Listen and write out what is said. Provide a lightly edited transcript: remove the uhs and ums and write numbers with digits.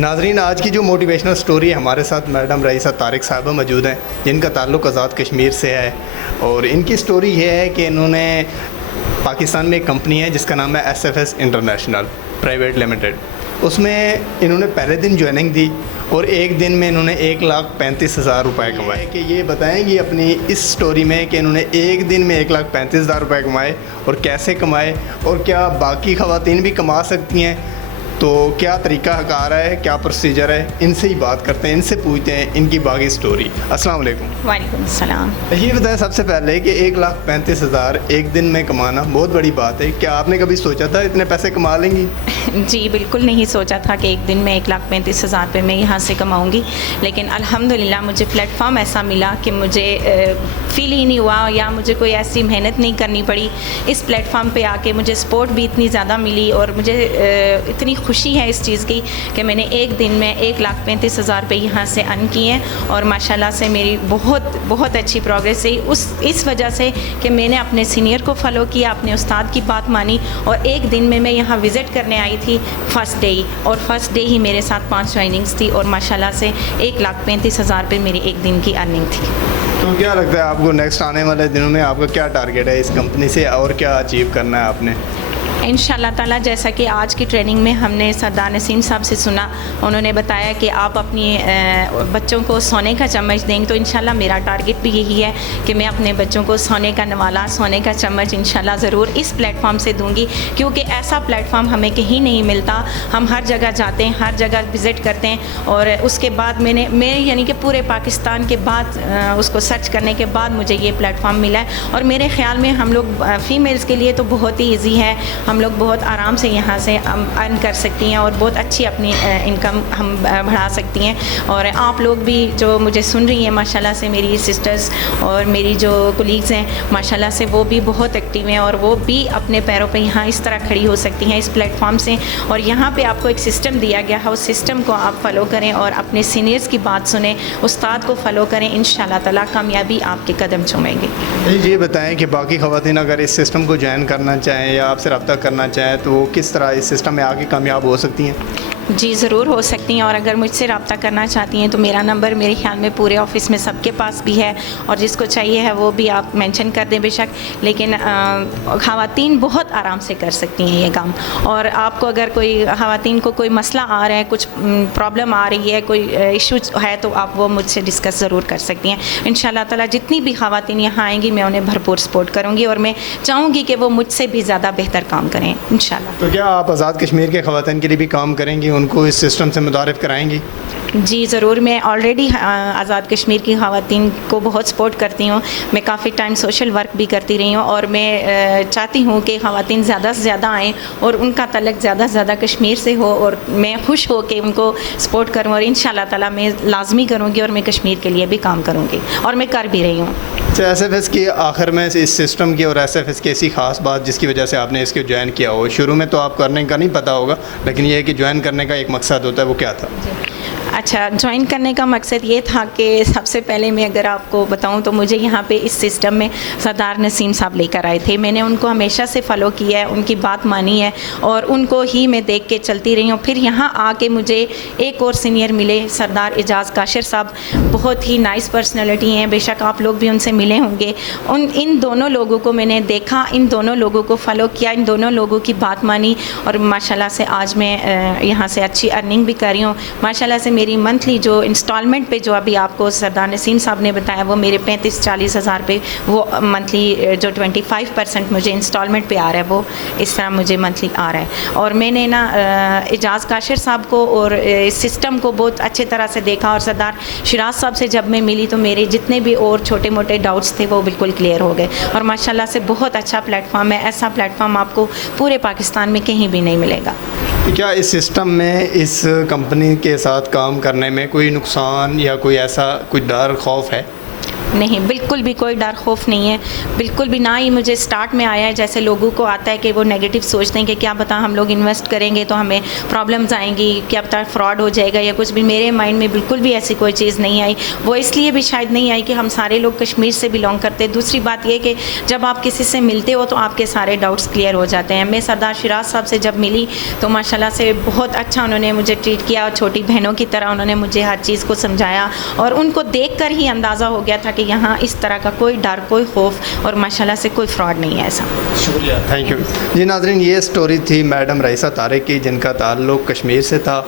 ناظرین، آج کی جو موٹیویشنل سٹوری ہے، ہمارے ساتھ میڈم رئیسہ طارق صاحبہ موجود ہیں جن کا تعلق آزاد کشمیر سے ہے، اور ان کی سٹوری یہ ہے کہ انہوں نے پاکستان میں ایک کمپنی ہے جس کا نام ہے SFS انٹرنیشنل پرائیویٹ لمیٹڈ، اس میں انہوں نے پہلے دن جوائننگ دی اور ایک دن میں انہوں نے 1,35,000 روپے کمائے. کہ یہ بتائیں گی اپنی اس سٹوری میں کہ انہوں نے ایک دن میں 1,35,000 روپے کمائے اور کیسے کمائے، اور کیا باقی خواتین بھی کما سکتی ہیں، تو کیا طریقہ کار ہے، کیا پروسیجر ہے، ان سے ہی بات کرتے ہیں، ان سے پوچھتے ہیں ان کی باقی سٹوری. السلام علیکم. وعلیکم السلام. یہ بتائیں سب سے پہلے کہ 1,35,000 ایک دن میں کمانا بہت بڑی بات ہے. کیا آپ نے کبھی سوچا تھا اتنے پیسے کما لیں گی؟ جی بالکل نہیں سوچا تھا کہ ایک دن میں 1,35,000 روپے میں یہاں سے کماؤں گی، لیکن الحمدللہ مجھے پلیٹ فارم ایسا ملا کہ مجھے فیل ہی نہیں ہوا یا مجھے کوئی ایسی محنت نہیں کرنی پڑی. اس پلیٹ فارم پہ آ کے مجھے سپورٹ بھی اتنی زیادہ ملی اور مجھے اتنی خوشی ہے اس چیز کی کہ میں نے ایک دن میں 1,35,000 روپے یہاں سے ارن کیے ہیں، اور ماشاءاللہ سے میری بہت اچھی پروگریس رہی اس وجہ سے کہ میں نے اپنے سینئر کو فالو کیا، اپنے استاد کی بات مانی، اور ایک دن میں یہاں وزٹ کرنے آئی تھی فرسٹ ڈے ہی، اور فرسٹ ڈے ہی میرے ساتھ 5 جوائننگس تھی، اور ماشاءاللہ سے 1,35,000 روپے میری ایک دن کی ارننگ تھی. تو کیا لگتا ہے آپ کو نیکسٹ آنے والے دنوں میں آپ کا کیا ٹارگیٹ ہے اس کمپنی سے، اور کیا اچیو کرنا ہے آپ نے؟ انشاءاللہ تعالیٰ جیسا کہ آج کی ٹریننگ میں ہم نے سردار نسیم صاحب سے سنا، انہوں نے بتایا کہ آپ اپنی بچوں کو سونے کا چمچ دیں، تو انشاءاللہ میرا ٹارگٹ بھی یہی ہے کہ میں اپنے بچوں کو سونے کا نوالا، سونے کا چمچ انشاءاللہ ضرور اس پلیٹ فارم سے دوں گی، کیونکہ ایسا پلیٹ فارم ہمیں کہیں نہیں ملتا. ہم ہر جگہ جاتے ہیں، ہر جگہ وزٹ کرتے ہیں، اور اس کے بعد میں یعنی کہ پورے پاکستان کے بعد اس کو سرچ کرنے کے بعد مجھے یہ پلیٹ فارم ملا ہے. اور میرے خیال میں ہم لوگ فیمیلز کے لیے تو بہت ہی ایزی ہے، ہم لوگ بہت آرام سے یہاں سے ارن کر سکتی ہیں اور بہت اچھی اپنی انکم ہم بڑھا سکتی ہیں. اور آپ لوگ بھی جو مجھے سن رہی ہیں ماشاءاللہ سے، میری سسٹرز اور میری جو کولیگز ہیں ماشاءاللہ سے، وہ بھی بہت ایکٹیو ہیں اور وہ بھی اپنے پیروں پہ یہاں اس طرح کھڑی ہو سکتی ہیں اس پلیٹ فارم سے. اور یہاں پہ آپ کو ایک سسٹم دیا گیا ہے، اس سسٹم کو آپ فالو کریں اور اپنے سینئرز کی بات سنیں، استاد کو فالو کریں، انشاءاللہ تعالیٰ کامیابی آپ کے قدم چومیں گے. یہ بتائیں کہ باقی خواتین اگر اس سسٹم کو جوائن کرنا چاہیں یا آپ سے رابطہ کرنا چاہیں تو وہ کس طرح اس سسٹم میں آگے کامیاب ہو سکتی ہیں؟ جی ضرور ہو سکتی ہیں، اور اگر مجھ سے رابطہ کرنا چاہتی ہیں تو میرا نمبر میرے خیال میں پورے آفس میں سب کے پاس بھی ہے، اور جس کو چاہیے ہے وہ بھی آپ مینشن کر دیں بے شک. لیکن خواتین بہت آرام سے کر سکتی ہیں یہ کام، اور آپ کو اگر کوئی خواتین کو کوئی مسئلہ آ رہا ہے، کچھ پرابلم آ رہی ہے، کوئی ایشو ہے، تو آپ وہ مجھ سے ڈسکس ضرور کر سکتی ہیں. انشاءاللہ تعالیٰ جتنی بھی خواتین یہاں آئیں گی میں انہیں بھرپور سپورٹ کروں گی، اور میں چاہوں گی کہ وہ مجھ سے بھی زیادہ بہتر کام کریں انشاءاللہ. تو کیا آپ آزاد کشمیر کے خواتین کے لیے بھی کام کریں گی، ان کو اس سسٹم سے متعارف کرائیں گی؟ جی ضرور، میں آلریڈی آزاد کشمیر کی خواتین کو بہت سپورٹ کرتی ہوں. میں کافی ٹائم سوشل ورک بھی کرتی رہی ہوں، اور میں چاہتی ہوں کہ خواتین زیادہ سے زیادہ آئیں اور ان کا تعلق زیادہ سے زیادہ کشمیر سے ہو، اور میں خوش ہو کے ان کو سپورٹ کروں، اور انشاءاللہ تعالیٰ میں لازمی کروں گی، اور میں کشمیر کے لیے بھی کام کروں گی، اور میں کر بھی رہی ہوں. SFS کی آخر میں اس سسٹم کی اور SFS کی ایسی خاص بات جس کی وجہ سے آپ نے اس کو جوائن کیا ہو؟ شروع میں تو آپ کرنے کا نہیں پتہ ہوگا، لیکن یہ ہے کہ جوائن کرنے کا ایک مقصد ہوتا ہے، وہ کیا تھا؟ اچھا، جوائن کرنے کا مقصد یہ تھا کہ سب سے پہلے میں اگر آپ کو بتاؤں تو مجھے یہاں پہ اس سسٹم میں سردار نسیم صاحب لے کر آئے تھے. میں نے ان کو ہمیشہ سے فالو کیا ہے، ان کی بات مانی ہے، اور ان کو ہی میں دیکھ کے چلتی رہی ہوں. پھر یہاں آ کے مجھے ایک اور سینئر ملے، سردار اعجاز کاشر صاحب، بہت ہی نائس پرسنالٹی ہیں، بے شک آپ لوگ بھی ان سے ملے ہوں گے. ان دونوں لوگوں کو میں نے دیکھا، ان دونوں لوگوں کو فالو کیا، ان دونوں لوگوں کی بات مانی، اور ماشاءاللہ سے آج میں یہاں سے اچھی ارننگ بھی کر رہی ہوں. ماشاءاللہ سے میری منتھلی جو انسٹالمنٹ پہ جو ابھی آپ کو سردار نسیم صاحب نے بتایا، وہ میرے 35-40 ہزار پہ وہ منتھلی جو 25% مجھے انسٹالمنٹ پہ آ رہا ہے، وہ اس طرح مجھے منتھلی آ رہا ہے. اور میں نے نا اعجاز کاشر صاحب کو اور اس سسٹم کو بہت اچھے طرح سے دیکھا، اور سردار شراز صاحب سے جب میں ملی تو میرے جتنے بھی اور چھوٹے موٹے ڈاؤٹس تھے وہ بالکل کلیئر ہو گئے. اور ماشاءاللہ سے بہت اچھا پلیٹ فارم ہے، ایسا پلیٹ فارم آپ کو پورے پاکستان میں کہیں بھی نہیں ملے گا. کیا اس سسٹم میں، اس کمپنی کے ساتھ کام کرنے میں کوئی نقصان یا کوئی ایسا کوئی ڈر خوف ہے؟ نہیں بالکل بھی کوئی ڈر خوف نہیں ہے، بالکل بھی نہ ہی مجھے سٹارٹ میں آیا ہے جیسے لوگوں کو آتا ہے کہ وہ نیگیٹو سوچتے ہیں کہ کیا پتہ ہم لوگ انویسٹ کریں گے تو ہمیں پرابلمز آئیں گی، کیا پتہ فراڈ ہو جائے گا یا کچھ بھی. میرے مائنڈ میں بالکل بھی ایسی کوئی چیز نہیں آئی. وہ اس لیے بھی شاید نہیں آئی کہ ہم سارے لوگ کشمیر سے بلانگ کرتے. دوسری بات یہ کہ جب آپ کسی سے ملتے ہو تو آپ کے سارے ڈاؤٹس کلیئر ہو جاتے ہیں. میں سردار شیراز صاحب سے جب ملی تو ماشاءاللہ سے بہت اچھا انہوں نے مجھے ٹریٹ کیا، اور چھوٹی بہنوں کی طرح انہوں نے مجھے ہر چیز کو سمجھایا، اور ان کو دیکھ کر ہی اندازہ ہو گیا تھا کہ یہاں اس طرح کا کوئی ڈر، کوئی خوف، اور ماشاءاللہ سے کوئی فراڈ نہیں ہے ایسا. شکریہ، تھینک یو. جی ناظرین، یہ اسٹوری تھی میڈم رئیسہ طارق کی، جن کا تعلق کشمیر سے تھا.